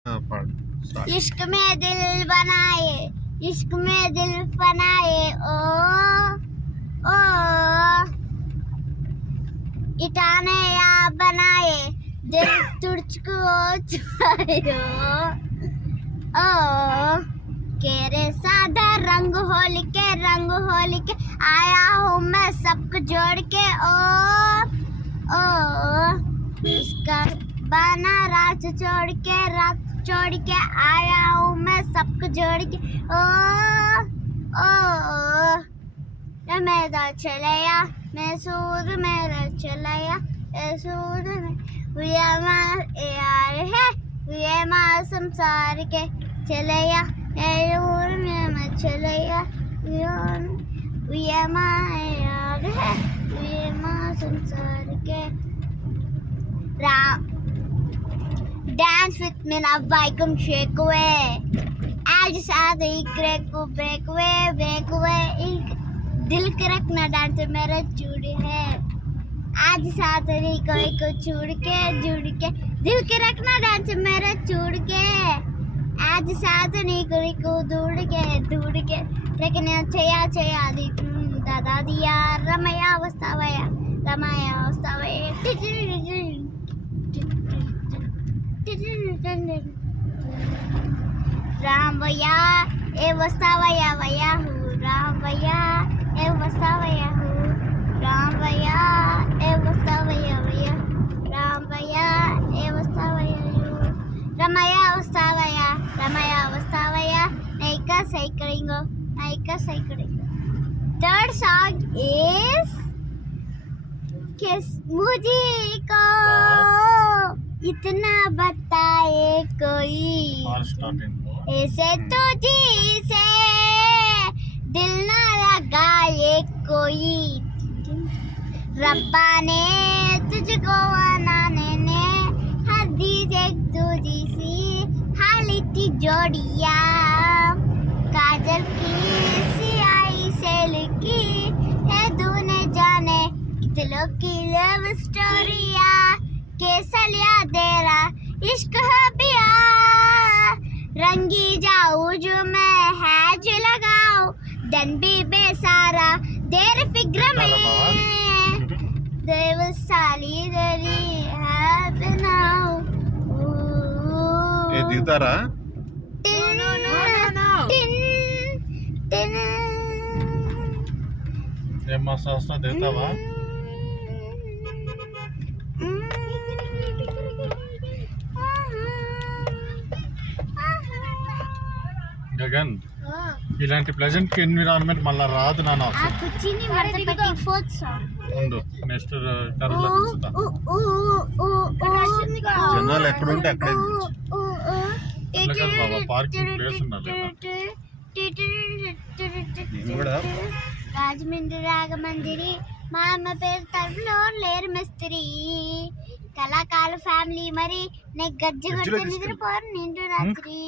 इश्क में दिल बनाए, इश्क में दिल बनाए, ओ ओ इटाने या बनाए, दिल तुझको छुड़ाए, ओ केरे सादा रंग होली के आया हूँ मैं सबको जोड़ के, ओ इसका बना रात छोड़ के आया हूँ मैं सबको जोड़ के, ओ मेरा चलया मैं सूर मेरा चलया सूर में यार है ये माँ संसार के चलया में चलया ये माँ यार है ये माँ संसार के Dance with me now, I come shake away. I just add the crack को break away. दिल के रखना डांस मेरा चूड़ी है. आज साथ नहीं कोई को जुड़ के दिल के रखना डांस मेरा चूड़ के. आज साथ नहीं कोई को दूर के लेकिन चया दी दादा दिया रमया वस्तावया राम भैया ए वस्तावया वया हूँ राम भैया ए वस्तावया हूँ राम भैया ए वस्तावया वया राम भैया ए वस्तावया हूँ रमया वस्तावया नहीं का सही करेंगे. Third song is किस मुझे को इतना बताए कोई ऐसे तुझी से दिल ना लगाए कोई. रब्बा ने तुझको बनाने ने हदी एक तुझी सी हाली थी जोड़िया काजल की सियाही से लिखी है तूने जाने कितनों की लव स्टोरिया केसलिया तेरा इश्क है पिया रंगी जाऊं जो मैं है जो लगाऊं दन भी बेसारा तेरे फिक्र में देव साली दरी है बनाऊं. ये दिखतारा ये मसासा देता बा గగన్ ఇలాంటి ప్లెజెంట్ ఎన్విరాన్మెంట్ మళ్ళా రాదు నాన్న నెక్స్ట్ జనాలు ఎక్కడుంటే అక్కడే బాబా పార్కింగ్ ప్లేస్ ఉన్నది రాజమండ్రి రాగమందిరి మా అమ్మ పేరు తరపులో లేరు మిస్త్రీ కళాకారు ఫ్యామిలీ మరి నే గజ్జి కొట్టి నిద్రపోరు నిండు రాత్రి.